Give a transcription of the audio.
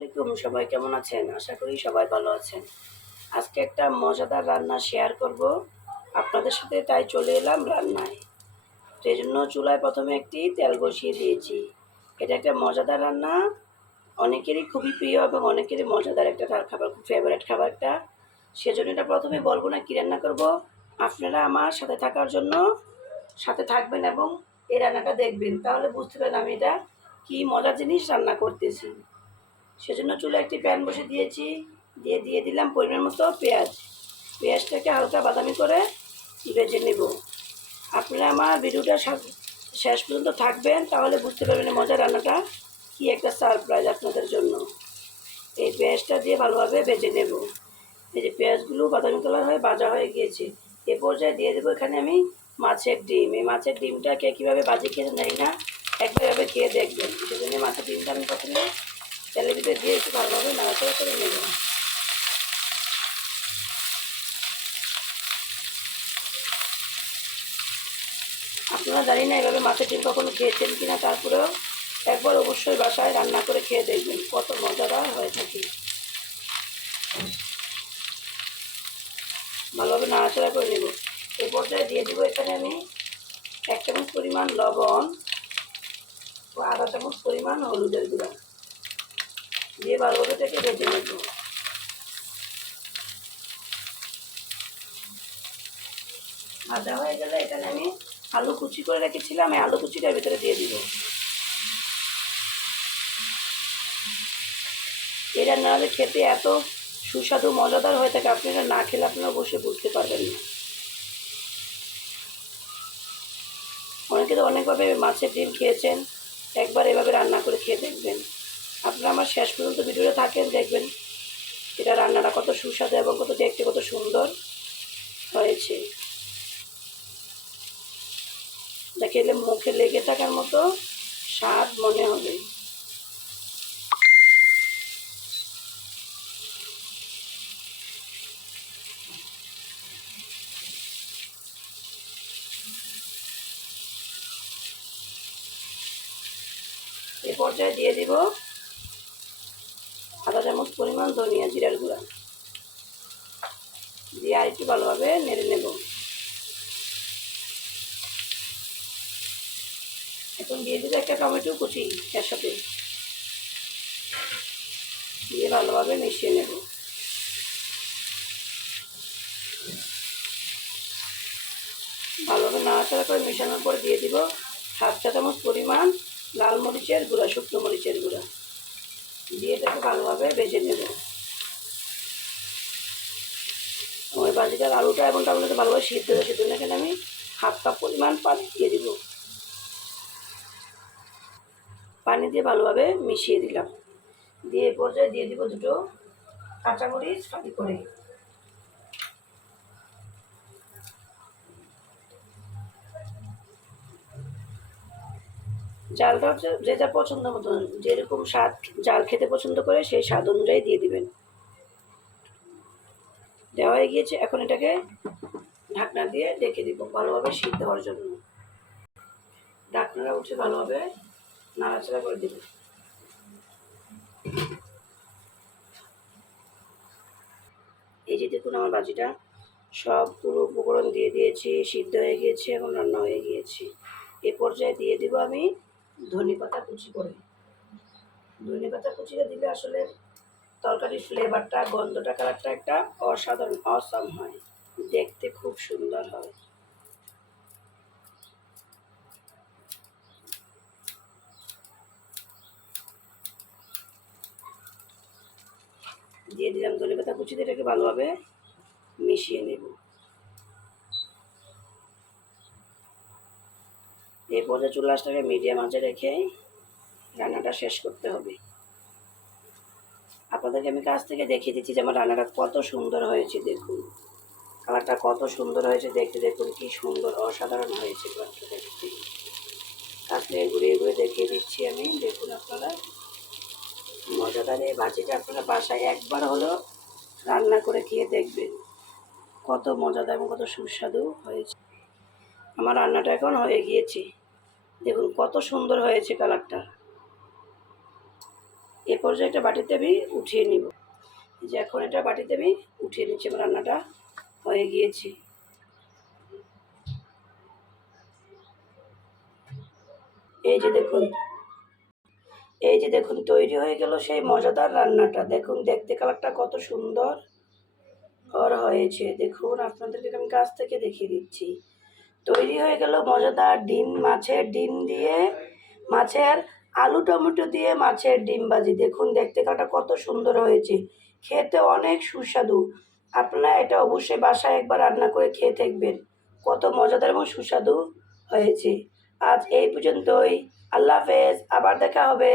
সবাই কেমন আছেন? আশা করি সবাই ভালো আছেন। আজকে একটা মজাদার রান্না শেয়ার করব আপনাদের সাথে, তাই চলে এলাম রান্নায়। তো এজন্য চুলায় প্রথমে একটি তেল বসিয়ে দিয়েছি। এটা একটা মজাদার রান্না, অনেকেরই খুবই প্রিয় এবং অনেকেরই মজাদার একটা খাবার, খুব ফেভারিট খাবার একটা। সেজন্য এটা প্রথমে বলবো না কী রান্না করব। আপনারা আমার সাথে থাকার জন্য সাথে থাকবেন এবং এই রান্নাটা দেখবেন, তাহলে বুঝতে পারবেন আমি এটা কী মজার জিনিস রান্না করতেছি। সেজন্য চুলায় একটি প্যান বসে দিয়েছি, দিয়ে দিলাম পরিমাণ মতো পেঁয়াজ। পেঁয়াজটাকে হালকা বাদামি করে ভেজে নেব। আপনারা আমার ভিডিওটা শেষ পর্যন্ত থাকবেন, তাহলে বুঝতে পারবেন মজার রান্নাটা কি একটা সারপ্রাইজ আপনাদের জন্য। এই পেঁয়াজটা দিয়ে ভালোভাবে ভেজে নেব। এই যে পেঁয়াজগুলো বাদামি কালার হয়ে ভাজা হয়ে গিয়েছে, এ পর্যায়ে দিয়ে দেবো এখানে আমি মাছের ডিম। এই মাছের ডিমটাকে কীভাবে ভাজি খেতে জানি না, একবার এভাবে খেয়ে দেখবেন। সেজন্য মাছের ডিমটা আমি প্রথমে তেলের ভিতরে দিয়ে একটু ভালোভাবে নাড়াচাড়া করে নেব। আপনারা জানি না এভাবে মাছের ডিম কখনো খেয়েছেন কিনা, তারপরেও একবার অবশ্যই বাসায় রান্না করে খেয়ে দেখবেন, কত মজাদার হয়ে থাকে। ভালোভাবে নাড়াচাড়া করে নেব। এই পর্যায়ে দিয়ে দেবো এখানে আমি 1 চামচ পরিমাণ লবণ ও আধা চামচ পরিমাণ হলুদের গুঁড়া দিয়ে ভালোভাবে থেকে ভেজে নেব। ভাজা হয়ে গেলে এখানে আমি আলু কুচি করে রেখেছিলাম, এই আলু কুচিটার ভিতরে দিয়ে দিব। এই রান্নাটা খেতে এত সুস্বাদু মজাদার হয়ে থাকে, আপনারা না খেলে আপনারা অবশ্যই বুঝতে পারবেন না। অনেকে তো অনেকভাবে মাছের ডিম খেয়েছেন, একবার এভাবে রান্না করে খেয়ে দেখবেন। আপনারা আমার শেষ পর্যন্ত ভিডিওটা থাকেন, দেখবেন এটা রান্নাটা কত সুস্বাদু এবং কত দেখতে কত সুন্দর হয়েছে। যা খেলে মুখে লেগে থাকার মতো স্বাদ মনে হবে। এ পর্যায়ে দিয়ে দিব আধা চামচ পরিমাণ ধনিয়া জিরার গুঁড়া দিয়ে আর একটু ভালোভাবে নেড়ে নেব। এখন দিয়ে দিব একটা টমেটো কুচি এর সাথে, দিয়ে ভালোভাবে মিশিয়ে নেব। ভালোভাবে নাড়াচাড়া করে মেশানোর পরে দিয়ে দিব 1/2 চা চামচ পরিমাণ লাল মরিচের গুঁড়া, শুকনো মরিচের গুঁড়া দিয়ে এটাকে ভালোভাবে ভেজে নেব। ওই ভাজিটার আলুটা এবং টমেটোটা ভালোভাবে সিদ্ধ হয়ে সেজন্য এখানে আমি 1/2 কাপ পরিমাণ পানি দিয়ে দিব। পানি দিয়ে ভালোভাবে মিশিয়ে দিলাম। দিয়ে এ পর্যায়ে দিয়ে দিব 2 কাঁচামরিচ ফালি করে। জালটা হচ্ছে যে যা পছন্দ মতো, যেরকম স্বাদ জাল খেতে পছন্দ করে সেই স্বাদ অনুযায়ী দিয়ে দিবেন। দেওয়া হয়ে গিয়েছে, এখন এটাকে ঢাকনা দিয়ে ঢেকে দিব ভালোভাবে সিদ্ধ হওয়ার জন্য। ঢাকনাটা উঠে ভালোভাবে নাড়াচাড়া করে দিব। এই যে দেখুন আমার ভাজিটা সব পুরো উপকরণ দিয়ে দিয়েছি, সিদ্ধ হয়ে গিয়েছে, এখন রান্না হয়ে গিয়েছে। এ পর্যায়ে দিয়ে দিব আমি ধনেপাতা কুচি করে। ধনেপাতা কুচিটা দিলে আসলে তরকারির ফ্লেভারটা, গন্ধটা, কালারটা একটা অসাধারণ অসাম হয়, দেখতে খুব সুন্দর হয়। দিয়ে দিলাম ধনেপাতা কুচি, এটাকে ভালোভাবে মিশিয়ে নেব। এই পর্যায়ে চুলা আঁচটাকে মিডিয়াম আঁচে রেখে রান্নাটা শেষ করতে হবে। আপনাদেরকে আমি কাছ থেকে দেখিয়ে দিচ্ছি যে আমার রান্নাটা কত সুন্দর হয়েছে। দেখুন কালারটা কত সুন্দর হয়েছে, দেখতে দেখুন কি সুন্দর অসাধারণ হয়েছে কালারটা দেখতে। কাছ থেকে ঘুরিয়ে ঘুরিয়ে দেখিয়ে দিচ্ছি আমি, দেখুন আপনারা মজাদার এই ভাজিটা আপনারা বাসায় একবার হলেও রান্না করে খেয়ে দেখবেন, কত মজাদার এবং কত সুস্বাদু হয়েছে। আমার রান্নাটা এখন হয়ে গিয়েছে, দেখুন কত সুন্দর হয়েছে কালারটা। এ পর্যায়ে একটা বাটিতে আমি উঠিয়ে নিব। যে এখন এটা বাটিতে আমি উঠিয়ে নিচ্ছি, আমার রান্নাটা হয়ে গিয়েছে। এই যে দেখুন, এই যে দেখুন তৈরি হয়ে গেল সেই মজাদার রান্নাটা। দেখুন দেখতে কালারটা কত সুন্দর হয়েছে। দেখুন আপনাদেরকে আমি কাছ থেকে দেখিয়ে দিচ্ছি। তৈরি হয়ে গেল মজাদার ডিম, মাছের ডিম দিয়ে, মাছের আলু টমেটো দিয়ে মাছের ডিম ভাজি। দেখুন দেখতে কালারটা কত সুন্দর হয়েছে, খেতে অনেক সুস্বাদু। আপনারা এটা অবশ্যই বাসায় একবার রান্না করে খেয়ে দেখবেন, কত মজাদার এবং সুস্বাদু হয়েছে। আজ এই পর্যন্তই। আল্লাহ হাফেজ, আবার দেখা হবে।